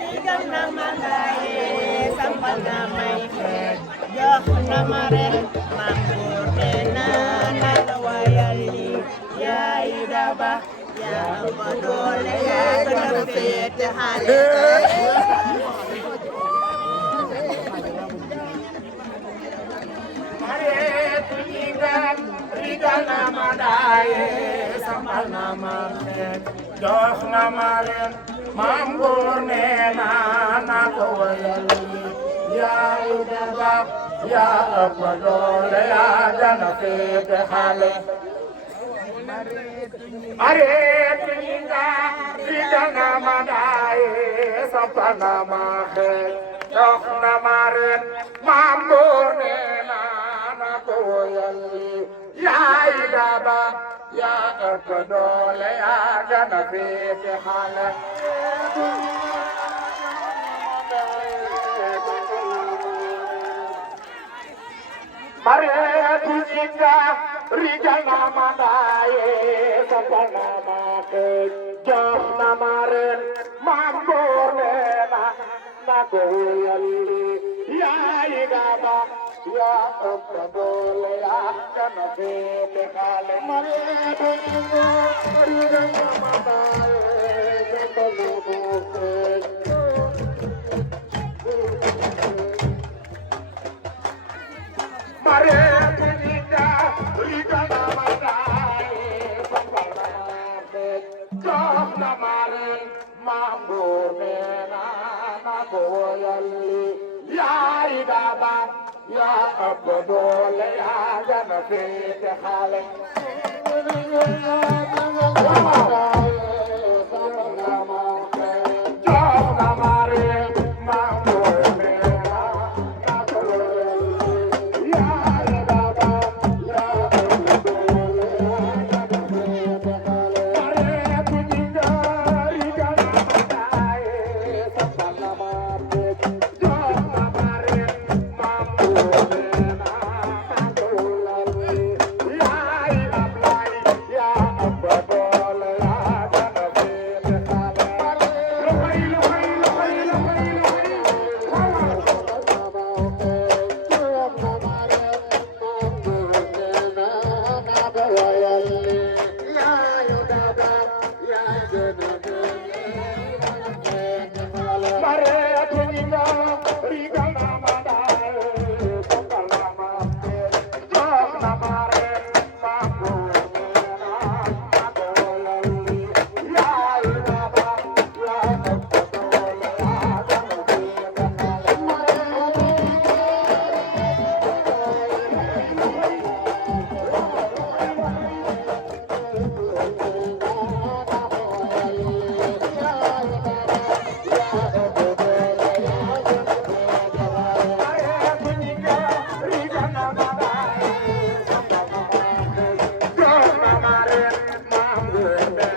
digal na magaye sampal na may xeet jox na ma ren mangurne na natawayal li yaay daba yaa ma doole yaa gën a féete xale digal na ma daaye sampal na ma xeet jox na ma ren maam góor nee naa ko wayal yaay daba yaa ëpp doole yaa gën a féete xale areetu ñi nga digal na ma daaye sampal na ma xeet jox na ma ren maam góor nee naa ko wayal yaay daba yaa ëpp doole yaa gën a féete xale mareetu jinga rigal na ma daaye sampal na ma xeet jox na ma ren maam góor nee na ko wéyal yaay daba yaa ëpp doole yaa gën a féete xale mareetu jinga rigal na ma daaye sampal na ma xeet mareetu jinga rigal na ma daaye sampal na ma xeet jox na ma ren maam góor nee na ko wéyal yaay daba yaa ëpp doole yaa gën a féete xale jox na ma ren maam góor nee na ko wéyal yaay daba yaa ëpp doole yaa gën a féete xale mareetu jinga rigal na ma daaye sampal na ma xeet jox na ma ren maam góor nee na ko wéyal yaay Ablaay yaa ëpp doole yaa gën a féete xale mareetu jinga rigal na ma daaye sampal na ma xeet jox na ma ren maam góor nee na ko wéyal yaay daba yaa ëpp doole yaa gën a féete xale mareetu jinga rigal na ma daaye sampal na ma xeet jox na ma ren maam góor nee